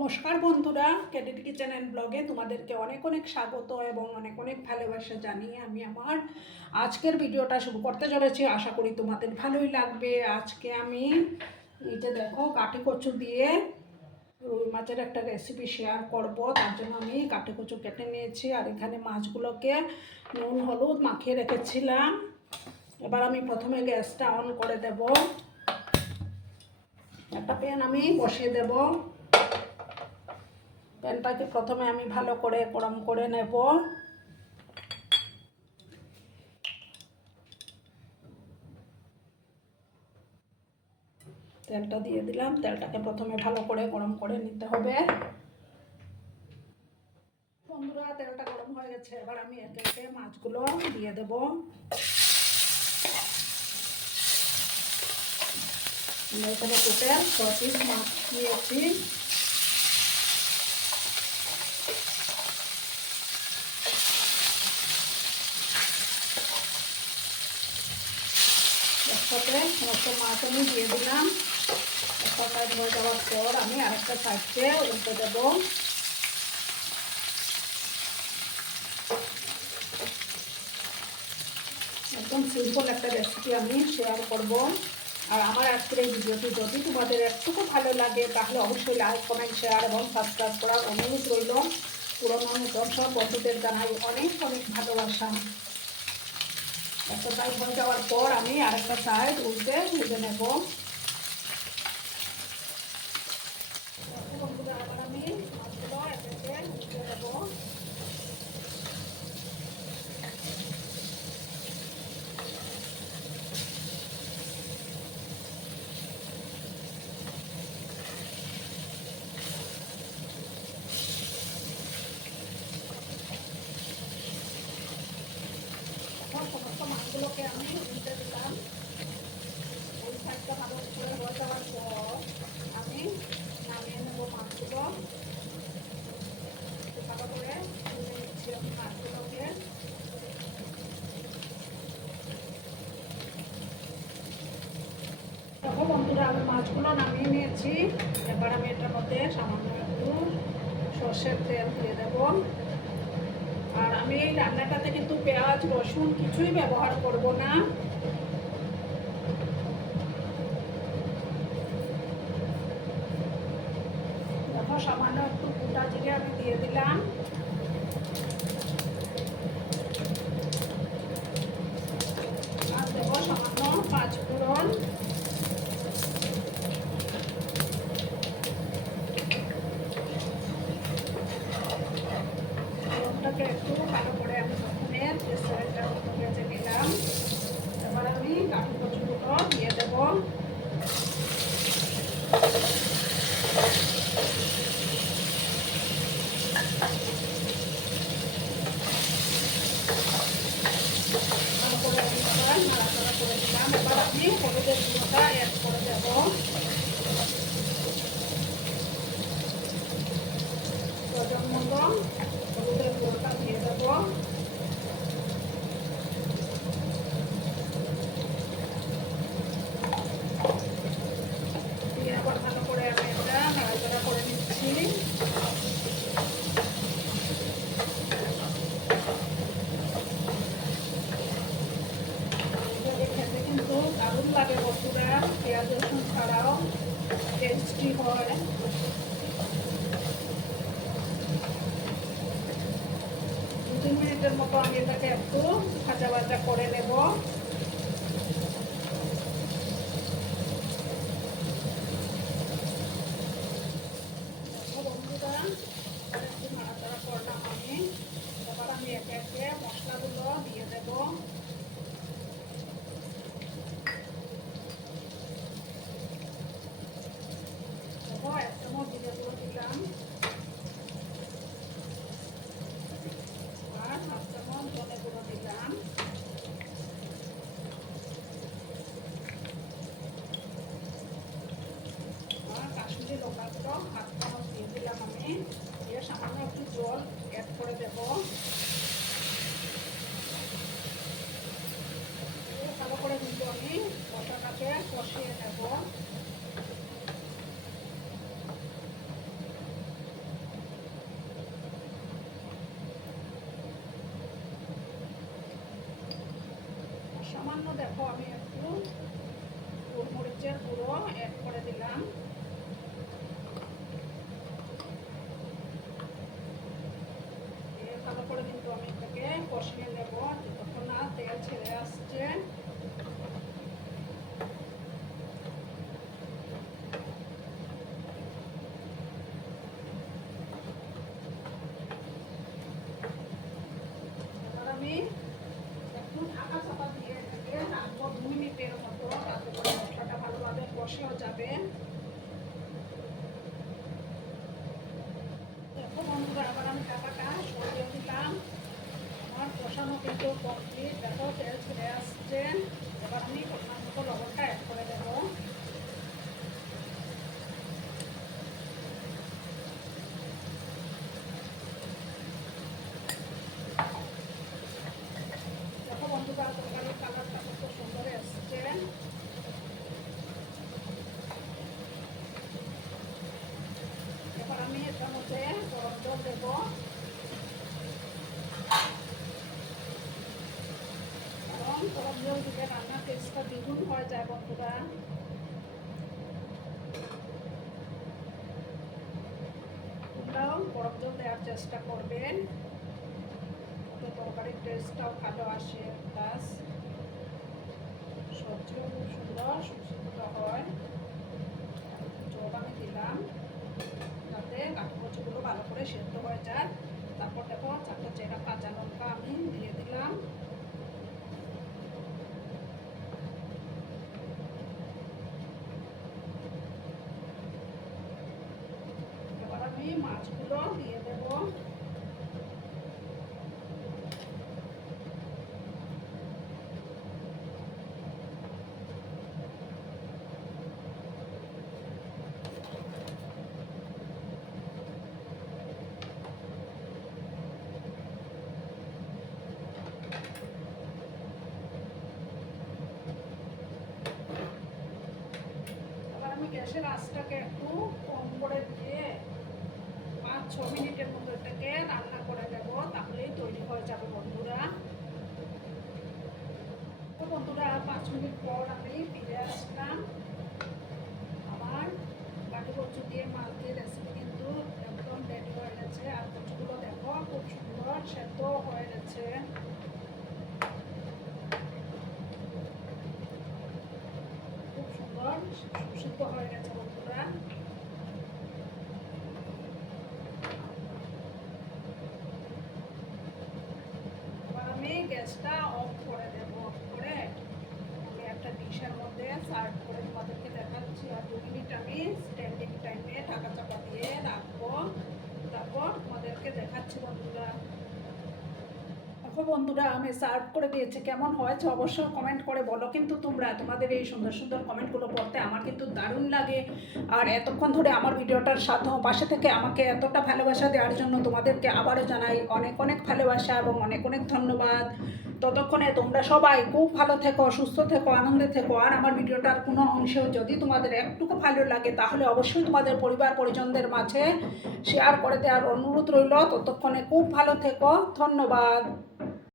নমস্কার বন্ধুরা, cadet kitchen and ব্লগে তোমাদেরকে অনেক অনেক স্বাগত এবং অনেক অনেক ভালোবাসা জানিয়ে আমি আমার আজকের ভিডিওটা শুরু করতে চলেছি। আশা করি তোমাদের ভালোই লাগবে। আজকে আমি এই যে দেখো কাঠি কচু দিয়ে রুই মাছের একটা রেসিপি শেয়ার করব। তার জন্য আমি কাঠি কচু কেটে নিয়েছি আর এখানে মাছগুলোকে নুন হলুদ মাখিয়ে রেখেছিলাম। এবার আমি প্রথমে গ্যাসটা অন করে দেব। একটা প্যান আমি বসিয়ে দেব। প্যানটাকে প্রথমে আমি ভালো করে গরম করে নেব। তেলটা দিয়ে দিলাম। তেলটাকে প্রথমে ভালো করে গরম করে নিতে হবে। বন্ধুরা, তেলটা গরম হয়ে গেছে। এবার আমি একে একে মাছগুলো দিয়ে দেব। এখানে টোটাল 6 পিস মাছ নিয়েছি। একসাথে সমস্ত মাছ আমি দিয়ে দিলাম। একটা সাইড হয়ে যাওয়ার পর আমি আরেকটা সাইডকে উল্টে দেব। একদম সিম্পল একটা রেসিপি আমি শেয়ার করব। আর আমার আজকের এই ভিডিওটি যদি তোমাদের একটুকু ভালো লাগে তাহলে অবশ্যই লাইক কমেন্ট শেয়ার এবং সাবস্ক্রাইব করার অনুরোধ রইল। পুরনো নতুন সব বন্ধুদের জানাই অনেক অনেক ভালোবাসা। একটা সাইড হয়ে যাওয়ার পর আমি আরেকটা সাইড উল্টে ভেজে নেব। বন্ধুরা, আবার আমি মাছগুলো একে একে উল্টে দেব। সমস্ত মাছগুলোকে আমি উল্টে দিলাম। ওই সাইডটা ভালো করে হয়ে যাওয়ার পর আমি নামিয়ে নেবো মাছগুলো। ভালো করে তুলে নিচ্ছি আমি মাছগুলোকে। দেখো বন্ধুরা, আমি মাছগুলো নামিয়ে নিয়েছি। এবার আমি এটার মধ্যে সামান্য একটু সর্ষের তেল দিয়ে দেব। আর আমি এই রান্নাটাতে কিন্তু পেঁয়াজ রসুন কিছুই ব্যবহার করব না। দেখো সামান্য একটু গোটা জিরে আমি দিয়ে দিলাম। আর দেবো সামান্য 5 ফোড়ন। ফোড়নটাকে একটু ভালো করে আমি প্রথমে রেস্টুরেন্টের মতো ভেজে নিলাম। এবার আমি কাঠি কচুগুলো দিয়ে দেবো। ভালো করে আমি এবার নাড়াচাড়া করে দিলাম। এবার আমি হলুদের গুঁড়োটা অ্যাড করে দেবো। প্রয়োজন মতো হলুদের গুঁড়োটা দিয়ে দেবো। দিয়ে আবার ভালো করে আমি এটা নাড়াচাড়া করে নিচ্ছি। খেতে কিন্তু দারুণ লাগে বন্ধুরা। পেঁয়াজ রসুন ছাড়াও টেস্টি হয়। 2-3 মিনিটের মতো আমি এটাকে একটু ভাজা ভাজা করে নেব। বন্ধুরা, একটু নাড়াচাড়া করলাম আমি। এবার আমি একে একে মশলাগুলো দিয়ে দেব। দেখো 1 চামচ জিরে গুঁড়ো দিলাম। আর 1/2 চামচ ধনে গুঁড়ো দিলাম। দেখো আমি একটু গোলমরিচের গুঁড়ো অ্যাড করে দিলাম। ভালো করে কিন্তু আমি এটাকে কষিয়ে নেব যতক্ষণ না তেল ছেড়ে আসছে। এবার আমি একটু ঢাকা চাপা দিয়ে এটাকে রাখবো 2 মিনিটের মতো, তাতে করে মশলাটা ভালোভাবে কষেও যাবে। দেখো বন্ধুরা, আবার আমি ঢাকাটা সরিয়ে দিলাম। আমার কষানো কিন্তু কমপ্লিট। দেখো তেল ছেড়ে আসছে। এবার আমি পরিমাণ মতো লবণটা অ্যাড করে দেবো। দেখো বন্ধুরা, তরকারির কালারটা কত সুন্দর এসছে। এবার আমি এটার মধ্যে গরম জল দেবো। কারণ গরম জল দিলে রান্নার টেস্টটা দ্বিগুণ হয়ে যায় বন্ধুরা। তোমরাও গরম জল দেওয়ার চেষ্টা করবেন, তরকারির টেস্টটাও ভালো আসে, প্লাস সবজিও খুব সুন্দর সুসিদ্ধ হয়। জল আমি দিলাম যাতে কাঁচামরিচগুলো ভালো করে সেদ্ধ হয়ে যায়। তারপর দেখো 4টা চেরা কাঁচা লঙ্কা আমি দিয়ে দিলাম। এবার আমি মাছগুলো দিয়ে দেবো। আমি গ্যাসের আঁচটাকে একটু কম করে দিয়ে 5-6 মিনিটের মতো এটাকে রান্না করে দেবো, তাহলেই তৈরি হয়ে যাবে বন্ধুরা। তো বন্ধুরা 5 মিনিট পর আমি ফিরে আসলাম। আমার বাটি কচু দিয়ে মাছ দিয়ে রেসিপি কিন্তু একদম রেডি হয়ে গেছে। আর কচুগুলো দেখো খুব সুন্দর সেদ্ধ হয়ে গেছে। খুব সুন্দর সুসিদ্ধ হয়ে গেছে বন্ধুরা। এবার আমি গ্যাসটা অফ করে দেবো। করে আমি একটা ডিশের মধ্যে সার্ভ করে তোমাদেরকে দেখাচ্ছি। আর 2 মিনিট আমি স্ট্যান্ডিং টাইমে ঢাকা চাপা দিয়ে রাখবো, তারপর তোমাদেরকে দেখাচ্ছি বন্ধুরা। দেখো বন্ধুরা, আমি সার্ভ করে দিয়েছি। কেমন হয়েছে অবশ্যই কমেন্ট করে বলো কিন্তু তোমরা। তোমাদের এই সুন্দর সুন্দর কমেন্টগুলো পড়তে আমার কিন্তু দারুণ লাগে। আর এতক্ষণ ধরে আমার ভিডিওটার সাথে পাশে থেকে আমাকে এতটা ভালোবাসা দেওয়ার জন্য তোমাদেরকে আবারও জানাই অনেক অনেক ভালোবাসা এবং অনেক অনেক ধন্যবাদ। ততক্ষণে তোমরা সবাই খুব ভালো থেকো, সুস্থ থেকো, আনন্দে থেকো। আর আমার ভিডিওটার কোনো অংশেও যদি তোমাদের একটুকু ভালো লাগে তাহলে অবশ্যই তোমাদের পরিবার পরিজনদের মাঝে শেয়ার করে দেওয়ার অনুরোধ রইল। ততক্ষণে খুব ভালো থেকো। ধন্যবাদ।